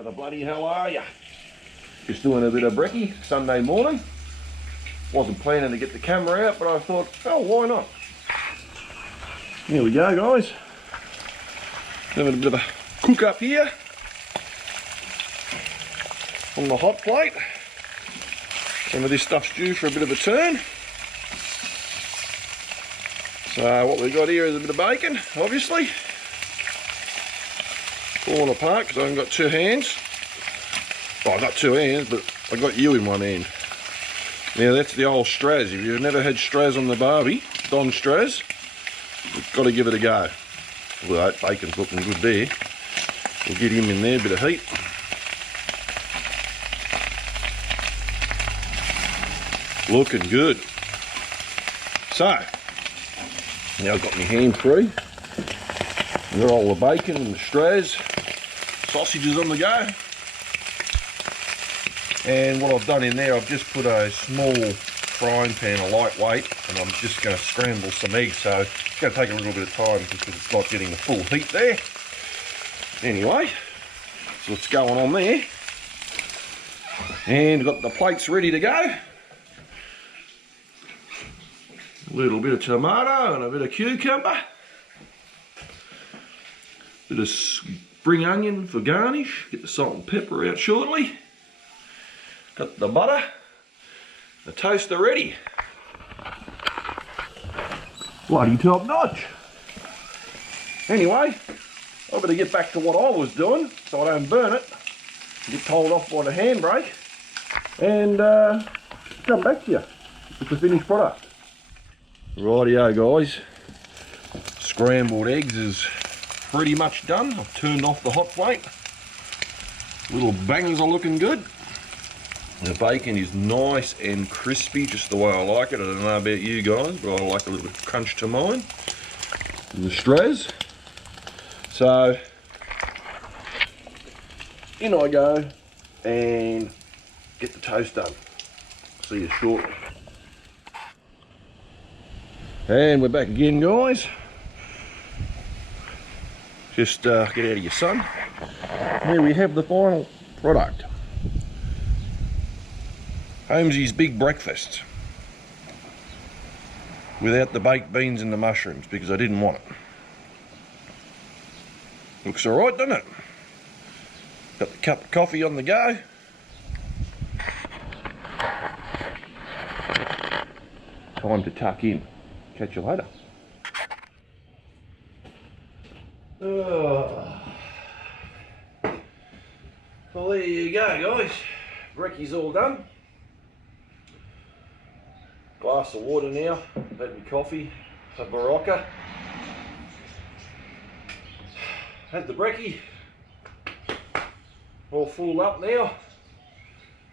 How the bloody hell are ya? Just doing a bit of brekkie Sunday morning. Wasn't planning to get the camera out, but I thought, oh, why not? Here we go, guys. Having a bit of a cook up here on the hot plate. Some of this stuff's due for a bit of a turn. So what we've got here is a bit of bacon, obviously. Falling apart because I haven't got two hands. Well, I've got two hands, but I've got you in one hand. Now that's the old Straz. If you've never had Straz on the barbie, Don Straz, you've got to give it a go. Well, that bacon's looking good there. We'll get him in there, a bit of heat. Looking good. So, now I've got my hand free. I've got all the bacon and the Straz. Sausages on the go. And what I've done in there, I've just put a small frying pan, a lightweight, and I'm just going to scramble some eggs. So it's going to take a little bit of time because it's not getting the full heat there. Anyway, so what's going on there. And got the plates ready to go. A little bit of tomato and a bit of cucumber. Bit of spring onion for garnish. Get the salt and pepper out shortly. Got the butter. The toaster ready. Bloody top notch. Anyway, I better get back to what I was doing so I don't burn it. Get told off by the handbrake. And come back to you with the finished product. Rightio guys. Scrambled eggs is pretty much done. I've turned off the hot plate. Little bangers are looking good. The bacon is nice and crispy, just the way I like it. I don't know about you guys, but I like a little bit of crunch to mine. And the Straz. So, in I go and get the toast done. See you shortly. And we're back again, guys. Just get out of your sun. Here we have the final product. Holmeseys big breakfast. Without the baked beans and the mushrooms because I didn't want it. Looks alright, doesn't it? Got the cup of coffee on the go. Time to tuck in. Catch you later. Oh. Well, there you go, guys. Brekkie's all done. Glass of water now. Had my coffee. A Barocca. Had the brekkie. All full up now.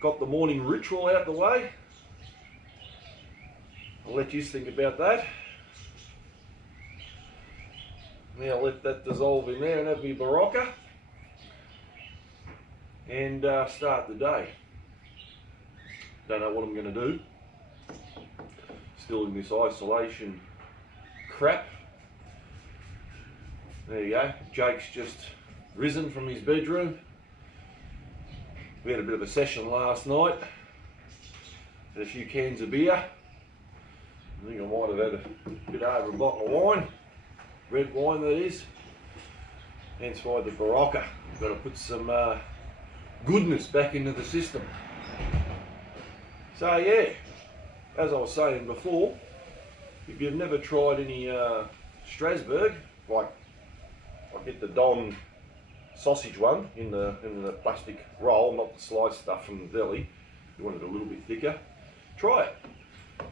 Got the morning ritual out the way. I'll let you think about that. Now let that dissolve in there and have me Barocca. And start the day. Don't know what I'm going to do. Still in this isolation crap. There you go. Jake's just risen from his bedroom. We had a bit of a session last night. Had a few cans of beer. I think I might have had a bit over a bottle of wine. Red wine, that is. Hence why the Barocca. Got to put some goodness back into the system. So yeah, as I was saying before, if you've never tried any Strasbourg, like I get the Don sausage one in the plastic roll, not the sliced stuff from the deli. You want it a little bit thicker. Try it.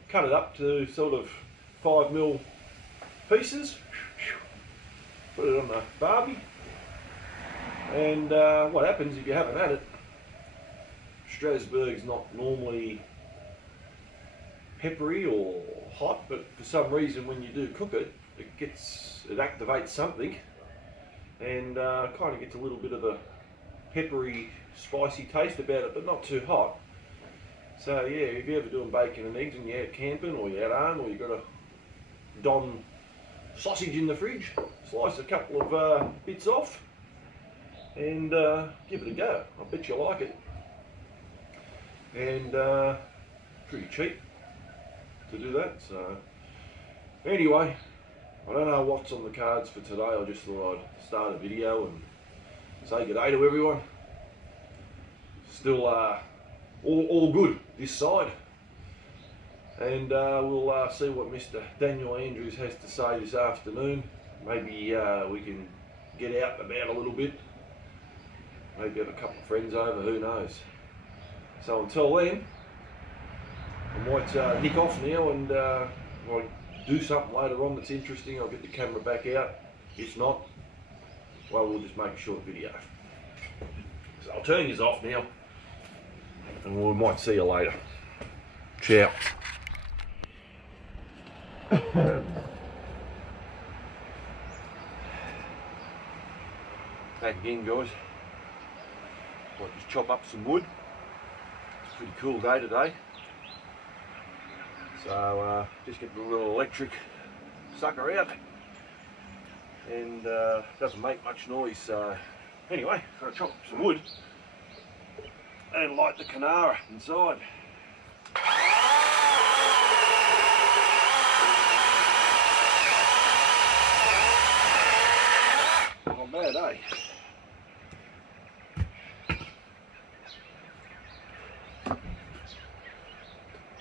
Cut it up to sort of 5mm pieces. Put it on the barbie. And what happens if you haven't had it? Strasbourg's not normally peppery or hot, but for some reason when you do cook it, it activates something and kind of gets a little bit of a peppery, spicy taste about it, but not too hot. So yeah, if you're ever doing bacon and eggs and you're out camping or you're out home or you've got a Don sausage in the fridge, slice a couple of bits off and give it a go. I bet you'll like it. And pretty cheap to do that. So anyway, I don't know what's on the cards for today. I just thought I'd start a video and say good day to everyone. Still all good this side. And we'll see what Mr. Daniel Andrews has to say this afternoon. Maybe we can get out and about a little bit. Maybe have a couple of friends over, who knows. So until then, I might nick off now and might do something later on that's interesting. I'll get the camera back out. If not, well, we'll just make a short video. So I'll turn this off now and we might see you later. Ciao. Back again, guys. Might just chop up some wood. It's a pretty cool day today. So just get the little electric sucker out, and doesn't make much noise. So anyway, gotta chop up some wood and light the Canara inside. Not bad, eh?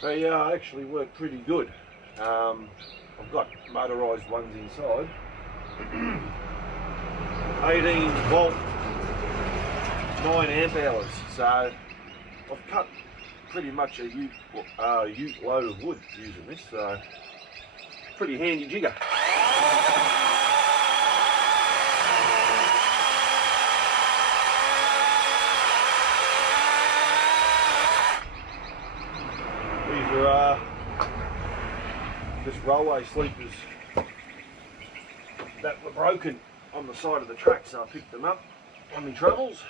They actually work pretty good. I've got motorised ones inside. 18 volt, 9 amp hours. So I've cut pretty much a ute load of wood using this. So pretty handy jigger. Just railway sleepers that were broken on the side of the track, so I picked them up on my travels,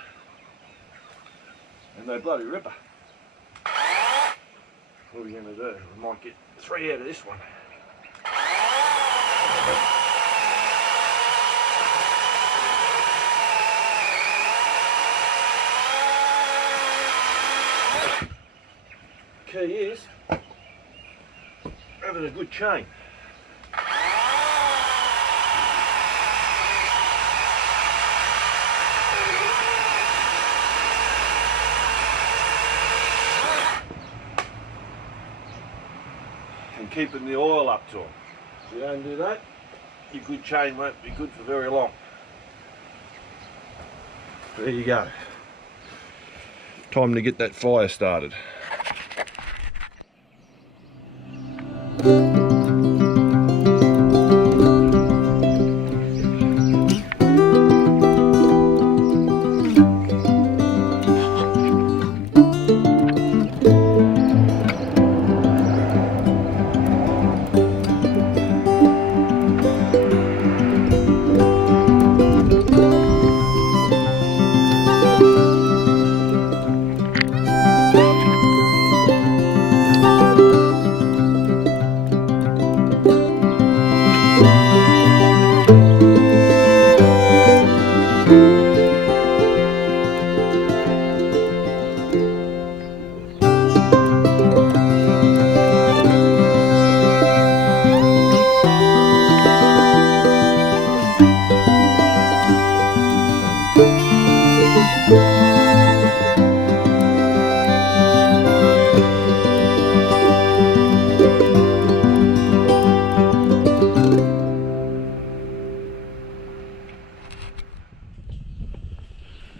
and they bloody ripper. What are we going to do? We might get 3 out of this one. Key is having a good chain. And keeping the oil up to them. If you don't do that, your good chain won't be good for very long. There you go. Time to get that fire started.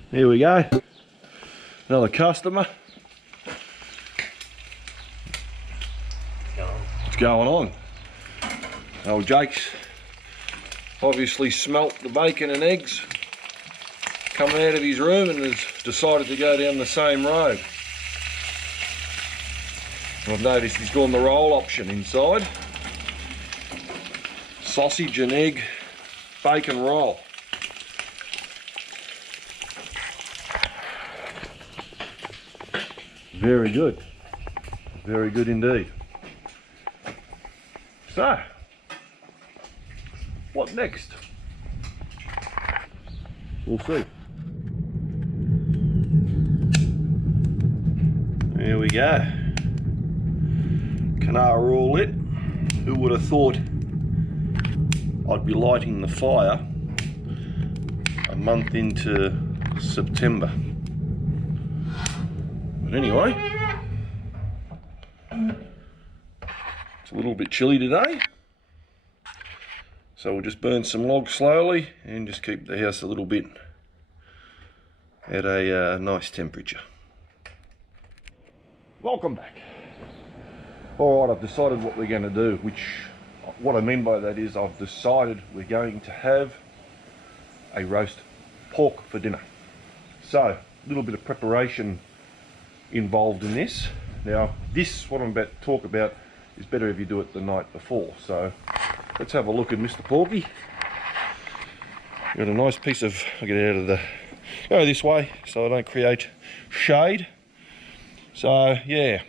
Here we go, another customer. What's going on? Old Jake's obviously smelt the bacon and eggs coming out of his room and has decided to go down the same road. I've noticed he's gone the roll option inside. Sausage and egg bacon roll. Very good. Very good indeed. So, what next? We'll see. go. Canola all lit. Who would have thought I'd be lighting the fire a month into September? But anyway, it's a little bit chilly today, so we'll just burn some logs slowly and just keep the house a little bit at a nice temperature. Welcome back. Alright, I've decided what we're going to do, what I mean by that is I've decided we're going to have a roast pork for dinner. So, a little bit of preparation involved in this. Now, what I'm about to talk about is better if you do it the night before. So, let's have a look at Mr. Porky. Got a nice piece of, I'll get it out of the, go this way so I don't create shade. So, yeah,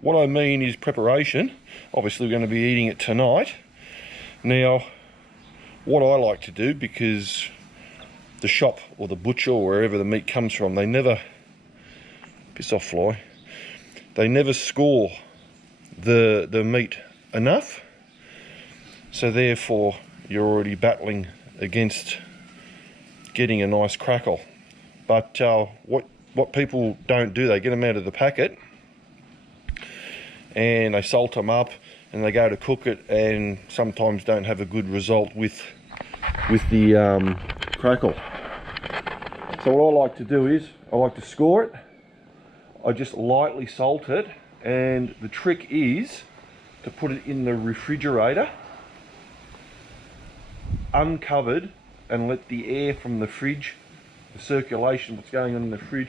what I mean is preparation. Obviously, we're going to be eating it tonight. Now, what I like to do, because the shop or the butcher or wherever the meat comes from, they never, piss off fly, they never score the meat enough. So therefore, you're already battling against getting a nice crackle. But what people don't do, they get them out of the packet and they salt them up and they go to cook it, and sometimes don't have a good result with the crackle. So what I like to do is I like to score it. I just lightly salt it, and the trick is to put it in the refrigerator uncovered and let the air from the fridge, the circulation, what's going on in the fridge,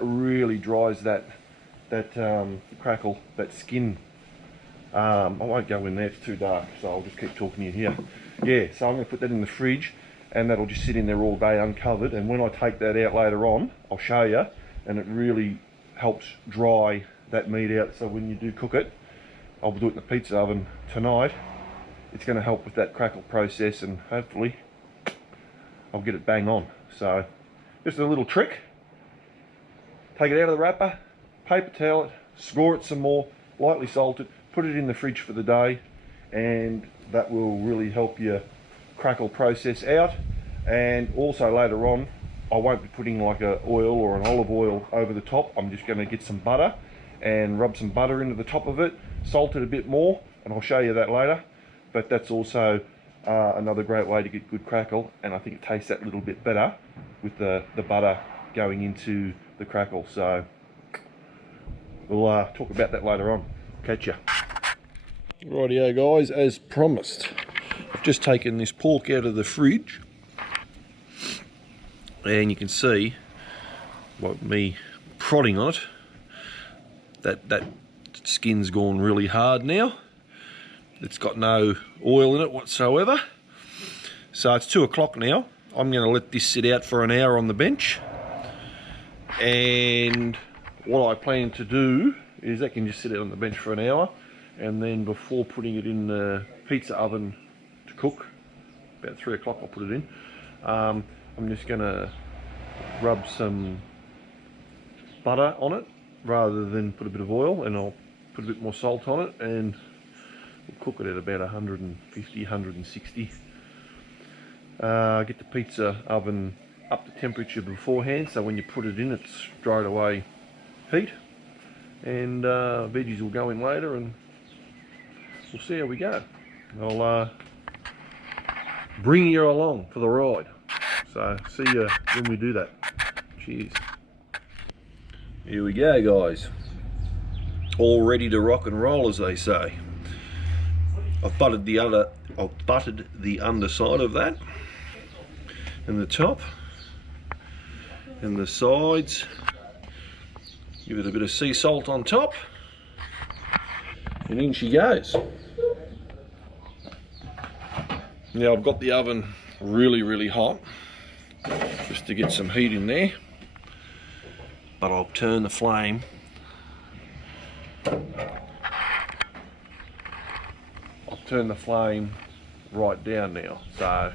really dries that crackle, that skin. I won't go in there, it's too dark, so I'll just keep talking to you here. Yeah, so I'm going to put that in the fridge, and that'll just sit in there all day uncovered, and when I take that out later on, I'll show you, and it really helps dry that meat out, so when you do cook it, I'll do it in the pizza oven tonight, it's going to help with that crackle process, and hopefully I'll get it bang on. So just a little trick. Take it out of the wrapper, paper towel it, score it some more, lightly salt it, put it in the fridge for the day, and that will really help your crackle process out. And also later on, I won't be putting like a oil or an olive oil over the top. I'm just going to get some butter and rub some butter into the top of it, salt it a bit more, and I'll show you that later. But that's also another great way to get good crackle, and I think it tastes that little bit better with the butter going into the crackle. So we'll talk about that later on. Catch ya. Rightio guys, as promised, I've just taken this pork out of the fridge, and you can see by me prodding on it that skin's gone really hard now. It's got no oil in it whatsoever. So it's 2 o'clock now. I'm going to let this sit out for an hour on the bench, and what I plan to do is that can just sit out on the bench for an hour, and then before putting it in the pizza oven to cook, about 3 o'clock I'll put it in, I'm just going to rub some butter on it rather than put a bit of oil, and I'll put a bit more salt on it, and we'll cook it at about 150, 160. Get the pizza oven up to temperature beforehand, so when you put it in, it's straight away heat, and veggies will go in later, and we'll see how we go. I'll bring you along for the ride. So see you when we do that. Cheers. Here we go, guys. All ready to rock and roll, as they say. I've buttered the underside of that, and the top, and the sides. Give it a bit of sea salt on top, and in she goes. Now I've got the oven really hot, just to get some heat in there, but I'll turn the flame right down now, so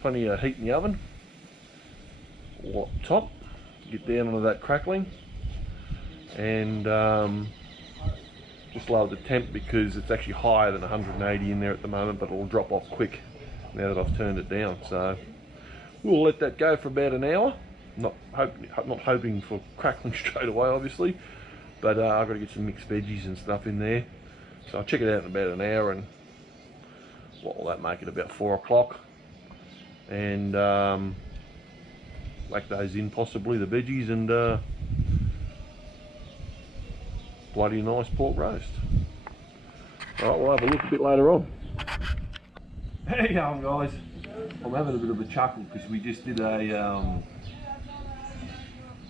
plenty of heat in the oven. Top, get down onto that crackling. and just lowered the temp because it's actually higher than 180 in there at the moment, but it'll drop off quick now that I've turned it down. So we'll let that go for about an hour. Not hoping for crackling straight away, obviously, but I've got to get some mixed veggies and stuff in there. So I'll check it out in about an hour, and what will that make it, about 4 o'clock, and whack those in, possibly the veggies, and bloody nice pork roast. Alright, we'll have a look a bit later on. How you going, guys? I'm having a bit of a chuckle because we just did a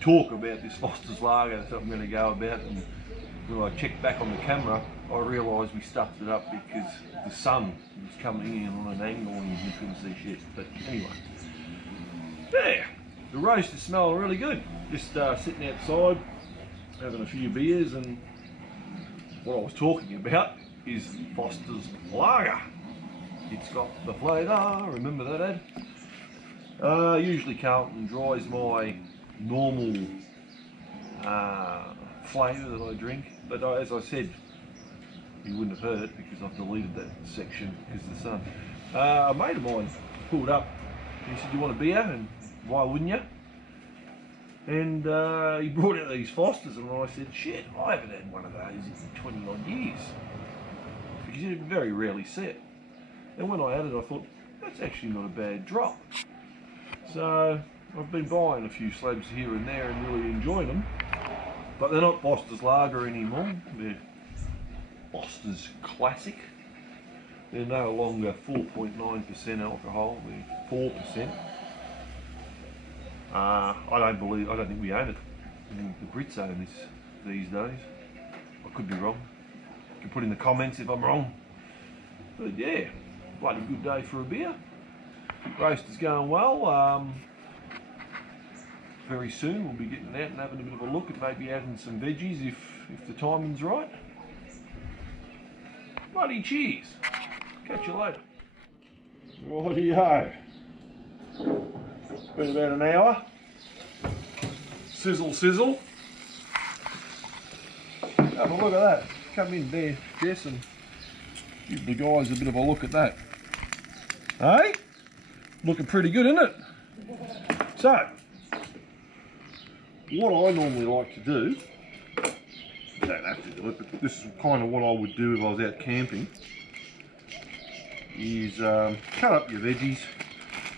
talk about this Foster's Lager, that's what I'm going to go about, and when I checked back on the camera I realised we stuffed it up because the sun was coming in on an angle and you couldn't see shit. But anyway, yeah, the roast is smelling really good. Just sitting outside having a few beers, and what I was talking about is Foster's Lager. It's got the flavour, remember that ad? Usually Carlton Dry is my normal flavour that I drink, but as I said, you wouldn't have heard it because I've deleted that section because of the sun. A mate of mine pulled up, he said, "You want a beer?" And why wouldn't you? And he brought out these Fosters, and I said, "Shit, I haven't had one of those in 20 odd years." Because you very rarely see it. And when I had it, I thought, that's actually not a bad drop. So I've been buying a few slabs here and there and really enjoying them. But they're not Foster's Lager anymore. They're Foster's Classic. They're no longer 4.9% alcohol, they're 4%. I don't think we own it. I think the Brits own this these days. I could be wrong. You can put in the comments if I'm wrong. But yeah, bloody good day for a beer. Roast is going well. Very soon we'll be getting out and having a bit of a look and maybe adding some veggies if the timing's right. Bloody cheers. Catch you later. Righty-ho. It's been about an hour. Sizzle, sizzle. Have a look at that. Come in there, Jess, and give the guys a bit of a look at that. Hey? Looking pretty good, isn't it? So, what I normally like to do, you don't have to do it, but this is kind of what I would do if I was out camping, is cut up your veggies.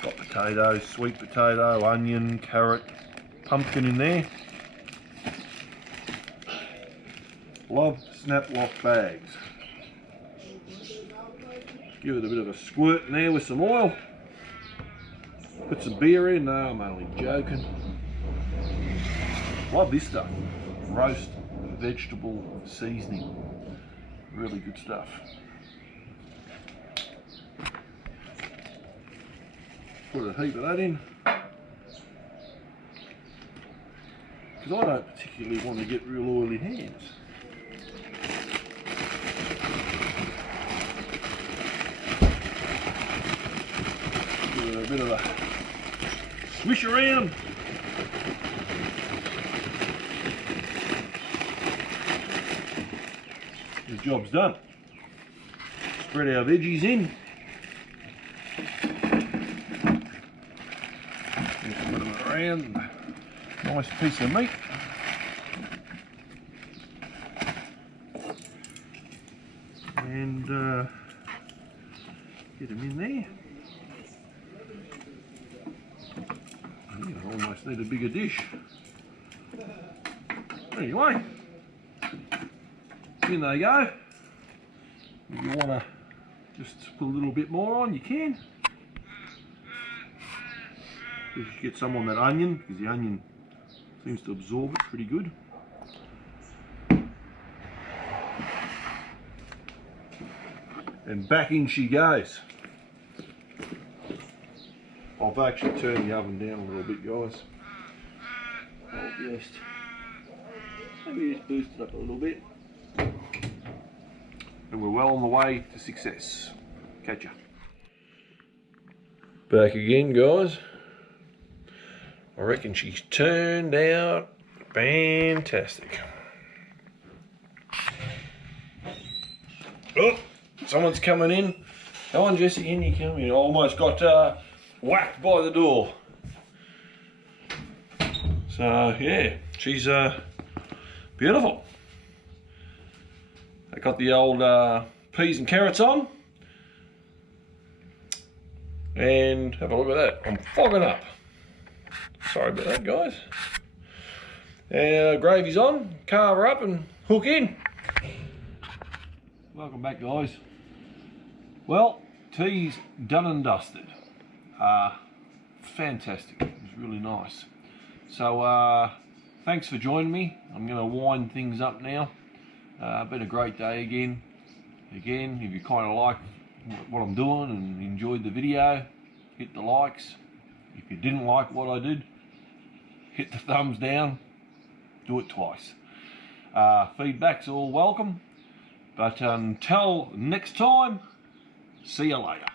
Got potatoes, sweet potato, onion, carrot, pumpkin in there. Love snap lock bags. Give it a bit of a squirt in there with some oil. Put some beer in. No, I'm only joking. Love this stuff. Roast vegetable seasoning. Really good stuff. Put a heap of that in. Because I don't particularly want to get real oily hands. Give it a bit of a swish around. The job's done. Spread our veggies in. Just put them around. Nice piece of meat. And get them in there. I almost need a bigger dish. Anyway, in they go. If you want to just put a little bit more on, you can. You should get some on that onion, because the onion seems to absorb it pretty good. And back in she goes. I've actually turned the oven down a little bit, guys. I'll just maybe just boost it up a little bit. And we're well on the way to success. Catch ya. Back again, guys. I reckon she's turned out fantastic. Oh, someone's coming in. Come on, Jesse, in you come in. Almost got whacked by the door. So yeah, she's beautiful. I got the old peas and carrots on. And have a look at that. I'm fogging up. Sorry about that, guys. Gravy's on. Carve her up and hook in. Welcome back, guys. Well, tea's done and dusted. Fantastic. It was really nice. So thanks for joining me. I'm going to wind things up now. Been a great day again. Again, if you kind of like what I'm doing and enjoyed the video, hit the likes. If you didn't like what I did, hit the thumbs down. Do it twice. Feedback's all welcome. But until next time, see you later.